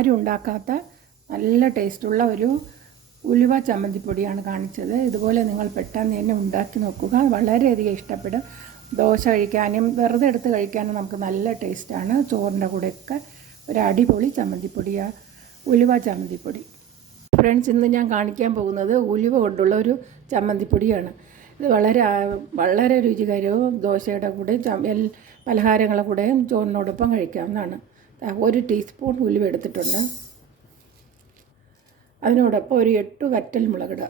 ആരും ഉണ്ടാക്കാത്ത നല്ല ടേസ്റ്റുള്ള ഒരു ഉലുവ ചമ്മന്തിപ്പൊടിയാണ് കാണിച്ചത്. ഇതുപോലെ നിങ്ങൾ പെട്ടെന്ന് തന്നെ ഉണ്ടാക്കി നോക്കുക, വളരെയധികം ഇഷ്ടപ്പെടും. ദോശ കഴിക്കാനും വെറുതെ എടുത്ത് കഴിക്കാനും നമുക്ക് നല്ല ടേസ്റ്റാണ്. ചോറിൻ്റെ കൂടെയൊക്കെ ഒരു അടിപൊളി ചമ്മന്തിപ്പൊടിയാണ് ഉലുവ ചമ്മന്തിപ്പൊടി. ഫ്രണ്ട്സ്, ഇന്ന് ഞാൻ കാണിക്കാൻ പോകുന്നത് ഉലുവ കൊണ്ടുള്ള ഒരു ചമ്മന്തിപ്പൊടിയാണ്. ഇത് വളരെ രുചികരവും ദോശയുടെ കൂടെയും പലഹാരങ്ങളുടെ കൂടെയും ചോറിനോടൊപ്പം കഴിക്കാവുന്നതാണ്. 1 ടീസ്പൂൺ ഉലുവ എടുത്തിട്ടുണ്ട്. അതിനോടൊപ്പം ഒരു 8 വറ്റൽ മുളകിടുക,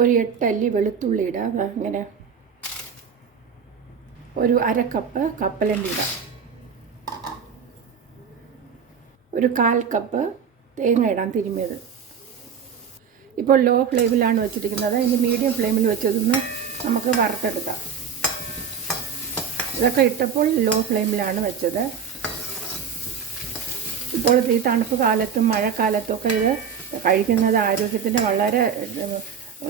ഒരു 8 അല്ലി വെളുത്തുള്ളി ഇടുക, അങ്ങനെ ഒരു 1/2 കപ്പ് കപ്പലണ്ടി ഇടുക, ഒരു 1/4 കപ്പ് തേങ്ങ ഇടാൻ തിരുമ്മിയത്. ഇപ്പോൾ ലോ ഫ്ലെയിമിലാണ് വെച്ചിരിക്കുന്നത്. ഇനി മീഡിയം ഫ്ലെയിമിൽ വെച്ചതൊന്ന് നമുക്ക് വറുത്തെടുക്കാം. ഇതൊക്കെ ഇട്ടപ്പോൾ ലോ ഫ്ലെയിമിലാണ് വെച്ചത്. ഇപ്പോൾ ഈ തണുപ്പ് കാലത്തും മഴക്കാലത്തൊക്കെ ഇത് കഴിക്കുന്നത് ആരോഗ്യത്തിന് വളരെ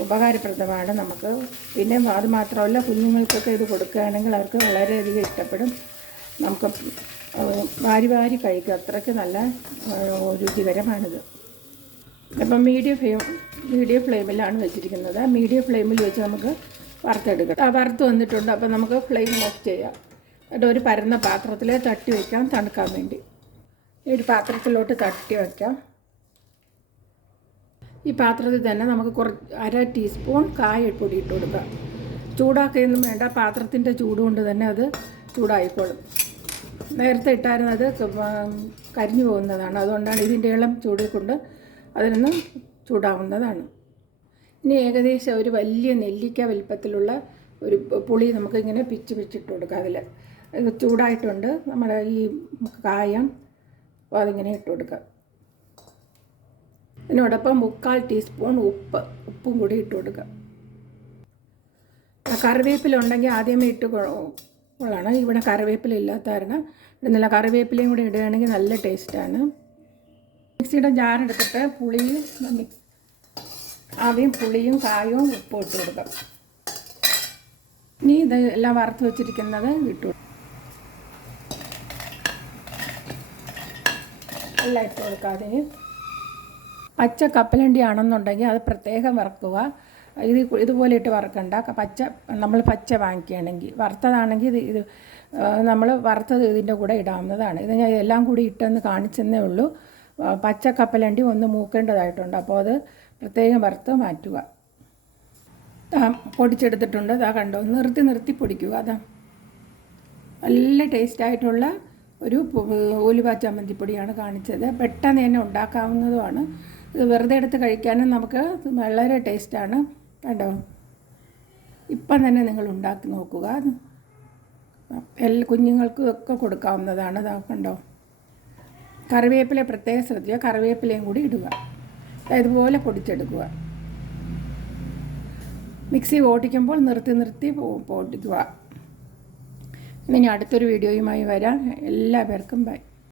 ഉപകാരപ്രദമാണ് നമുക്ക്. പിന്നെ അത് മാത്രമല്ല, കുഞ്ഞുങ്ങൾക്കൊക്കെ ഇത് കൊടുക്കുകയാണെങ്കിൽ അവർക്ക് വളരെയധികം ഇഷ്ടപ്പെടും. നമുക്ക് വാരി കഴിക്കുക, അത്രയ്ക്ക് നല്ല രുചികരമാണിത്. അപ്പം മീഡിയം ഫ്ലെയിമിലാണ് വെച്ചിരിക്കുന്നത്. മീഡിയം ഫ്ലെയിമിൽ വെച്ച് നമുക്ക് വറുത്തെടുക്കാം. വറുത്ത് വന്നിട്ടുണ്ട്. അപ്പം നമുക്ക് ഫ്ലെയിം ഓഫ് ചെയ്യാം. എന്നിട്ട് ഒരു പരന്ന പാത്രത്തിൽ തട്ടി വയ്ക്കാം, തണുക്കാൻ വേണ്ടി. ഒരു പാത്രത്തിലോട്ട് തട്ടി വയ്ക്കാം. ഈ പാത്രത്തിൽ തന്നെ നമുക്ക് 1/2 ടീസ്പൂൺ കായപ്പൊടി ഇട്ട് കൊടുക്കാം. ചൂടാക്കുകയൊന്നും വേണ്ട, പാത്രത്തിൻ്റെ ചൂടുകൊണ്ട് തന്നെ അത് ചൂടായിക്കോളും. നേരത്തെ ഇട്ടായിരുന്നത് കരിഞ്ഞു പോകുന്നതാണ്. അതുകൊണ്ടാണ് ഇതിൻ്റെ ഇളം ചൂടിൽ കൊണ്ട് അതിനൊന്ന് ചൂടാവുന്നതാണ്. ഇനി ഏകദേശം ഒരു വലിയ നെല്ലിക്ക വലിപ്പത്തിലുള്ള ഒരു പുളി നമുക്കിങ്ങനെ പിച്ചിട്ട് കൊടുക്കാം. അതിൽ ചൂടായിട്ടുണ്ട് നമ്മുടെ ഈ കായം, അപ്പോൾ അതിങ്ങനെ ഇട്ട് കൊടുക്കുക. ഇതിനോടൊപ്പം 1/4 ടീസ്പൂൺ ഉപ്പും കൂടി ഇട്ട് കൊടുക്കുക. കറിവേപ്പില ഉണ്ടെങ്കിൽ ആദ്യമേ ഇട്ട് കൊള്ളണം. ഇവിടെ കറിവേപ്പില ഇല്ലാത്ത കാരണം ഇടുന്നില്ല. കറിവേപ്പിലയും കൂടി ഇടുകയാണെങ്കിൽ നല്ല ടേസ്റ്റാണ്. മിക്സിയുടെ ജാറെടുത്തിട്ട് ആദ്യം പുളിയും കായവും ഉപ്പും ഇട്ട് കൊടുക്കാം. ഇനി ഇത് എല്ലാം വറുത്ത് വെച്ചിരിക്കുന്നത് ഇട്ടു എല്ലാം ഇട്ട് കൊടുക്കുക. അതിന് പച്ച കപ്പലണ്ടി ആണെന്നുണ്ടെങ്കിൽ അത് പ്രത്യേകം വറുക്കുക. ഇതുപോലെ ഇട്ട് വറുക്കണ്ട. നമ്മൾ പച്ച വാങ്ങിക്കുകയാണെങ്കിൽ, വറുത്തതാണെങ്കിൽ ഇത് നമ്മൾ വറുത്തത് ഇതിൻ്റെ കൂടെ ഇടാവുന്നതാണ്. ഇത് ഞാൻ എല്ലാം കൂടി ഇട്ടെന്ന് കാണിച്ചെന്നേ ഉള്ളൂ. പച്ച കപ്പലണ്ടി ഒന്ന് മൂക്കേണ്ടതായിട്ടുണ്ട്. അപ്പോൾ അത് പ്രത്യേകം വറുത്ത് മാറ്റുക. പൊടിച്ചെടുത്തിട്ടുണ്ട്. അതാ കണ്ടോ, നിർത്തി പൊടിക്കുക. അതാ നല്ല ടേസ്റ്റായിട്ടുള്ള ഒരു ഉലുവ ചമ്മന്തിപ്പൊടിയാണ് കാണിച്ചത്. പെട്ടെന്ന് തന്നെ ഉണ്ടാക്കാവുന്നതുമാണ്. ഇത് വെറുതെ എടുത്ത് കഴിക്കാനും നമുക്ക് വളരെ ടേസ്റ്റാണ്. കണ്ടോ, ഇപ്പം തന്നെ നിങ്ങൾ ഉണ്ടാക്കി നോക്കുക. കുഞ്ഞുങ്ങൾക്കും ഒക്കെ കൊടുക്കാവുന്നതാണ്. അതാ കണ്ടോ, കറിവേപ്പില പ്രത്യേകം ശ്രദ്ധിക്കുക. കറിവേപ്പിലയും കൂടി ഇടുക. ഇതുപോലെ പൊടിച്ചെടുക്കുക. മിക്സി ഓടിക്കുമ്പോൾ നിർത്തി ഓടിക്കുക. ഇനി അടുത്തൊരു വീഡിയോയുമായി വരാം. എല്ലാവർക്കും ബൈ.